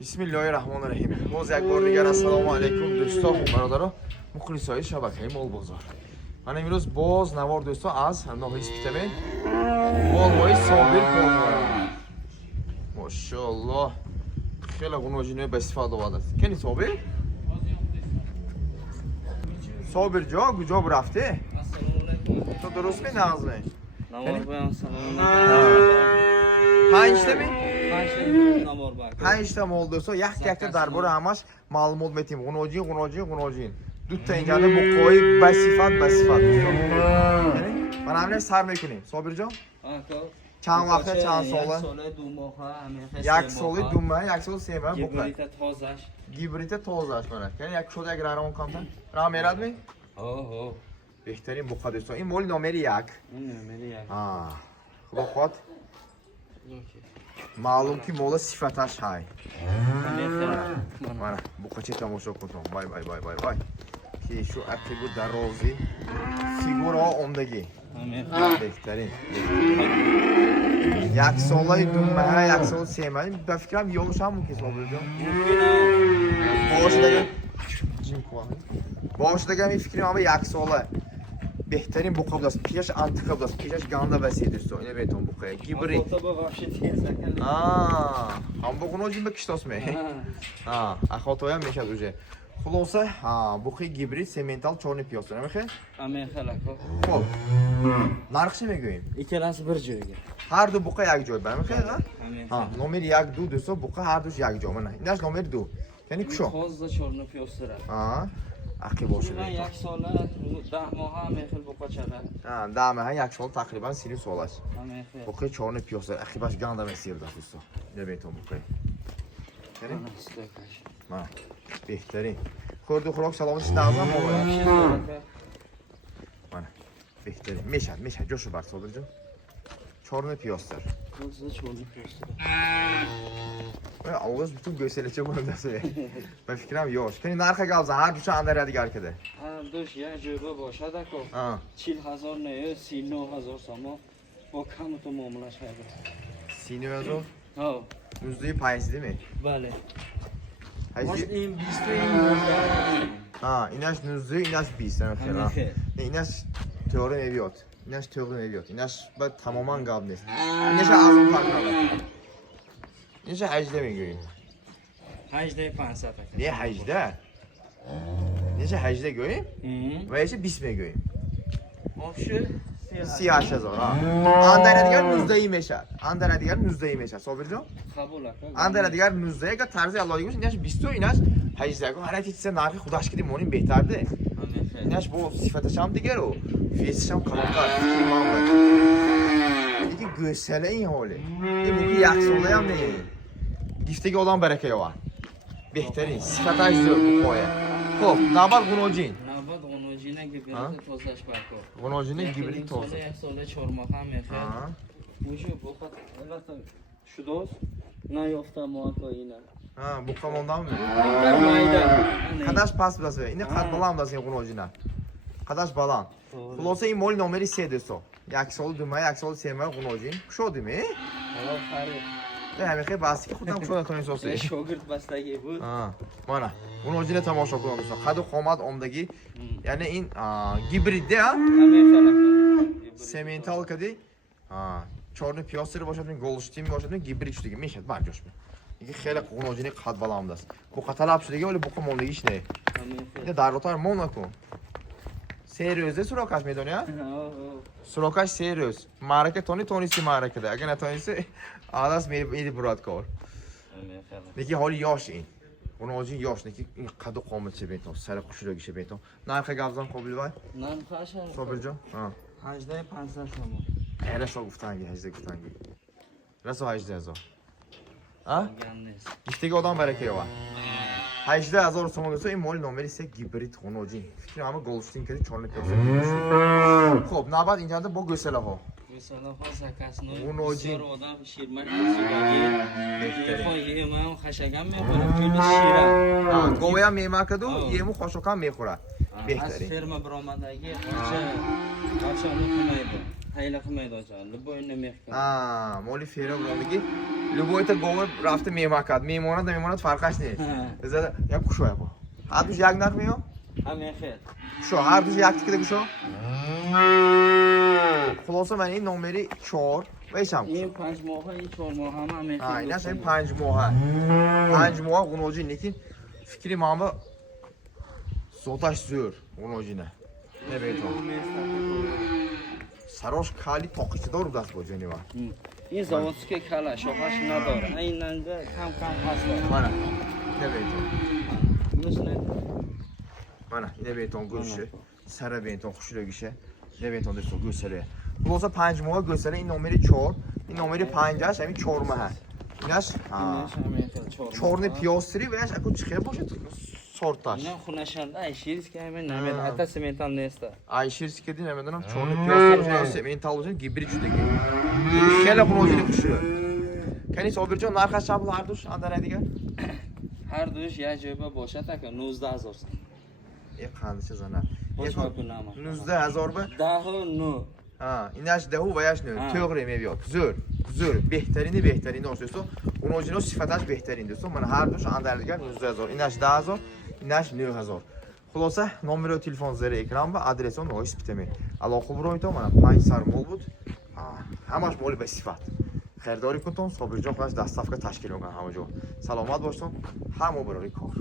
Bismillahirrahmanirrahim. Boz یک بار دیگر السلام علیکم دوستان برادران مخلصای شبکه مول بازار. من امروز باز نوار دوستان از ناحیه اسپیتامین مال‌های صابر کردم. ماشاءالله خیلی گوناجینه به استفاده آورده. کنی صابر؟ صابر جا کجا رفته؟ تو درست می نازنی؟ نوار بیان سلام. پنج تا می؟ نوار باید. 5 تا مال دوستا یک درباره همش معلومات میتیم. گوناجین. دو تا اینجا بقای بصفت دوستان. یعنی من همین سر میکنیم. صابر جان؟ چند وقته چند ساله؟ یک ساله دو ماه یک ساله دو ماه یک سال سه ماه بقای. گیبریت تازش. گیبریت تازش منه. یعنی یک شده یک رقم کامتن. راه میرد می؟ اوه. بهترین بقا دوستان. این مال نمره یک. این نمره یک. خدا خواهد معلوم که مال صفتش های. مانا بقا چه تماشا کنم. بای که شو اکیگو در روزی فیگور ها عمدگی بهترین یک سالای دو ماه یک سال سه ماه به فکرم یادش همون که صابر جان باشه دیگه این فکریم همه یک ساله بهترین بقا بودست پیش انتقه بودست پیشش گنده بسیه دوستان اینه بهتون بقایه گیبری هم بقناجیم به کشتاس می اخواتای هم میشد اوجه خلاصه بخی گیبری سیمنتال چورنی پیاس نمیخه؟ خب نرخش میگوییم؟ ایکلاس بر جایگه هر دو بقا یک جای برمیخه؟ نمر یک دو دوستا بقا هر دوش یک جا منه اینش نمر دو یعنی کشو؟ خوزده چورنی پیاس داره اخی باشه یک ساله 10 ماه هم میخیل بقا چرا 10 ماه یک سال تقریبا 30 سال است بقا چورنی پیاس اخی باش گنده مسیر دست دوستا نمیتون بقا نه بهترین خورد و خوراک سلامتش نازم بابا من بهترین میشه جوشو بر صابر جان چورنی پیاستر آواز بتون گوسله چه بودم دسته به فکرم یاش کنی نرخ گالزن هر دوش اندر دیگر کده هر دوش یک جوبه باشد اکو 40,000 نه 39,000 ساما با کم تو معاملش کرده 39,000 ها 19 می بله هیچ این 20 اینش 19 اینش 20 نمیخوره اینش تئوری نمیاد اینش بعد تماما قاب نیست اینش از اون فرق نداره اینش 18 میگوییم 18,500 نه 18 اینش 18 گوییم و اینش 20 میگوییم آفشه 38,000 اندر دیگر 19 میشه اندر دیگر 19 میشه صابر جان قبول اندر دیگر 19 که طرز الله گوش اینش 20 اینش 18 هر یک چیز نرخ خودش کدی مونیم بهتر ده اینش با صفتش هم دیگه رو فیسش هم کمتر دیگه گوسله این حاله این موقع یک ساله هم نه گیفتگی آدم برکه یاور بهترین صفتش زور بخواه خب نبال گوناجین توزش برکو گوناجینه گیبری توزه یک ساله 4 ماه هم میخواد موشو بخواد البته شداست نیافته موقع اینه بخواه موندم در مایده قدش پس بسه اینه قد بلند دست این گوناجینه قدش بلند خلاصه این مال نمری 3 دوستا یک سال دو ماه یک سال سه ماه گوناجین شدیم همه خیلی بسته خودم شده کنیم سوسه شاگرد بستگی بود مانا گوناجین تماشا کنم دوستان قد و قامت عمدگی یعنی این گیبریده سیمنتال کدی چورنی پیاسر باشد این گلشتیم باشد این گیبرید شده میشه برجاش می دیگه خیلی گوناجین قد بلند است بقا طلب شده ولی بقا موندگیش نه اینه در روتر مون نکن 3 روزه سوراکش میدونی ها سوراکش 3 روز معرکه تونیسی معرکه ده اگه نتونیسی آداس میدی برات کار دیگه حالی یاش این گوناجین یاش نه که این قد و قامت چه بیتون سر خوشی چه بیتون نرخ گافزان قابل وای نرخش صابر جان 18,500 تومان رسا گفتنگی 18 گفتنگی رسا 18,000 گفتگی آدم برکه یاور 18,000 تومان دوستا این مال نمری 3 گیبریت گوناجین فکر همه گلشتین کردی چورنی پیاسه خب نباید اینجا با گوسله ها گوسله ها سکس نوی گوناجین بسیار آدم شیرمک سوگاگی یه ما هم خشگم میخوره خیلی شیره گوه هم میمه کدو یه مو خوشوکم میخوره از بهترین فرما برآمدگی آچه نمی‌خواید خیلی خمید آچه لبوی نمی‌خواید مالی فیرا برامگی لبوی تا گوه رفته میمکد میموند فرقش نیست بذار یک کشوه با هر دوش یک نخ میو همین خیر کشو هر دوش یک تیکه کشو خلاصه من این نمبری 4 ویشم این 5 ماه این 4 ماه هم همین خیر این اصلا 5 ماه قنوجی نیکین fikri mamı zotaş zor qonojine ne beyton sarosh kali toqichdor dast bo jeni var این زاوسکی کلا شوهرش نداره این ننده کم هست mana ne beyton مثل mana ne beyton go'shi sara beyton xushlo gişe ne beyton desto göstere Xulasa 5 moha göstere in nomeri 4 in nomeri 5 ash hamin 4 moha inash چورن پیاسری و اش اکو چخه باشه سورتاش نه خونشان ای شیرس که همین نمید حتی سیمنتال نیست ay şirs kedi nemiyorum çorlu piyasası olsa mental olsun gibri çudagi خیلی قنوجی خوشه کنی صابرجان نرخش چند بود هر دوش اندر دیگه هر دوش یه جیبه باشه تا که 19000 است یک خندش زنه باش بکنم 19000 به 10 اینش دهو و یش نه توغری میاد زور بهترینی olsa قنوجی صفتش بهترین دوست من هر دوش اندر دیگه 19000 اینش 10000 اینش 9000 خلاصه نمره تلفن زیر اکران و آدرس اون نویس بیتمی علاقه بروید تو من 5 سر مول بود همش مول به صفت خریداری کنتم صابر جان خلاص دستافک تشکیل میکنم همه جا سلامت باشتم همو برای کار